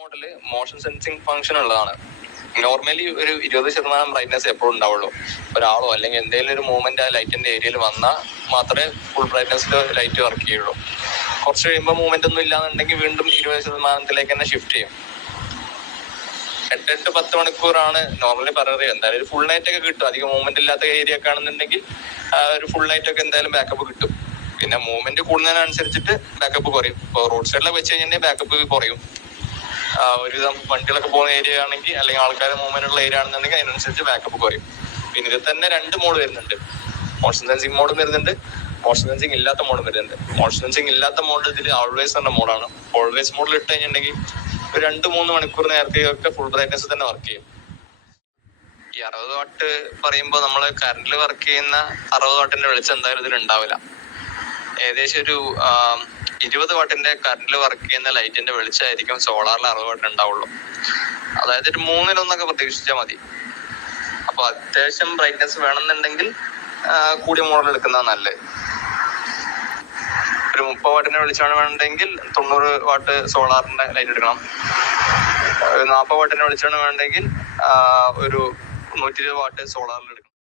Model motion sensing function ഉള്ളതാണ്. Normally ഒരു ഇരുപത് ശതമാനം ബ്രൈറ്റ്നസ് എപ്പോഴും ഉണ്ടാവുള്ളൂ. ഒരാളോ അല്ലെങ്കിൽ എന്തെങ്കിലും ഒരു മൂവ്മെന്റ് ആ ലൈറ്റിന്റെ ഏരിയയിൽ വന്നാൽ മാത്രമേ ഫുൾ ബ്രൈറ്റ്നസ്സിൽ ലൈറ്റ് വർക്ക് ചെയ്യുള്ളൂ. കുറച്ച് കഴിയുമ്പോൾ മൂവ്മെന്റ് ഒന്നും ഇല്ലാന്നുണ്ടെങ്കിൽ വീണ്ടും ഇരുപത് ശതമാനത്തിലേക്ക് തന്നെ ഷിഫ്റ്റ് ചെയ്യും. എട്ട് എട്ട് പത്ത് മണിക്കൂറാണ് നോർമലി പറയുന്നത്. എന്തായാലും ഒരു ഫുൾ നൈറ്റ് ഒക്കെ കിട്ടും. അധികം മൂവ്മെന്റ് ഇല്ലാത്ത ഏരിയ ഒക്കെ ആണെന്നുണ്ടെങ്കിൽ ഒരു ഫുൾ നൈറ്റ് ഒക്കെ എന്തായാലും ബാക്കപ്പ് കിട്ടും. പിന്നെ മൂവ്മെന്റ് കൂടുന്നതിനനുസരിച്ചിട്ട് ബാക്കപ്പ് കുറയും. ഇപ്പോൾ റോഡ് സൈഡിലൊക്കെ വെച്ച് കഴിഞ്ഞാൽ ബാക്കപ്പ് കുറയും. ഒരുവിധം വണ്ടികളൊക്കെ പോകുന്ന ഏരിയ ആണെങ്കിൽ അല്ലെങ്കിൽ ആൾക്കാർ മൂവ്മെന്റ് ഉള്ള ഏരിയ ആണെന്നുണ്ടെങ്കിൽ അതിനനുസരിച്ച് ബാക്കപ്പ് കുറയും പിന്നെ ഇതിൽ തന്നെ രണ്ട് മോഡ് വരുന്നുണ്ട്. മോഷൻ സെൻസിങ് മോഡും വരുന്നുണ്ട്. മോഷൻ സെൻസിങ് ഇല്ലാത്ത മോഡും വരുന്നുണ്ട്. മോഷൻ സെൻസിങ് ഇല്ലാത്ത മോഡ് ഇതിൽ ഓൾവേസ് എന്ന മോഡാണ് ഓൾവേസ് മോഡിൽ ഇട്ട് കഴിഞ്ഞിട്ടുണ്ടെങ്കിൽ ഒരു രണ്ട് മൂന്ന് മണിക്കൂർ നേരത്തേക്കൊക്കെ ഫുൾ ബ്രൈറ്റ്നസ് തന്നെ വർക്ക് ചെയ്യും. ഈ അറുപത് വാട്ട് പറയുമ്പോൾ നമ്മൾ കറണ്ടിൽ വർക്ക് ചെയ്യുന്ന അറുപത് വാട്ടിന്റെ വെളിച്ചം എന്തായാലും ഇതിൽ ഉണ്ടാവില്ല. ഏകദേശം ഒരു ഇരുപത് വാട്ടിന്റെ കറണ്ടിൽ വർക്ക് ചെയ്യുന്ന ലൈറ്റിന്റെ വെളിച്ചമായിരിക്കും സോളാറിൽ അറുപത് വാട്ട് ഉണ്ടാവുള്ളൂ. അതായത് ഒരു മൂന്നിലൊന്നൊക്കെ പ്രതീക്ഷിച്ചാൽ മതി. അപ്പൊ അത്യാവശ്യം ബ്രൈറ്റ്നസ് വേണമെന്നുണ്ടെങ്കിൽ കൂടിയ മോഡൽ എടുക്കുന്നതാണ് നല്ലത്. ഒരു മുപ്പത് വാട്ടിന്റെ വെളിച്ചമാണ് വേണമെങ്കിൽ തൊണ്ണൂറ് വാട്ട് സോളാറിന്റെ ലൈറ്റ് എടുക്കണം. നാൽപ്പത് വാട്ടിന്റെ വെളിച്ചമാണ് വേണമെങ്കിൽ ഒരു നൂറ്റി ഇരുപത് വാട്ട് സോളാറിൽ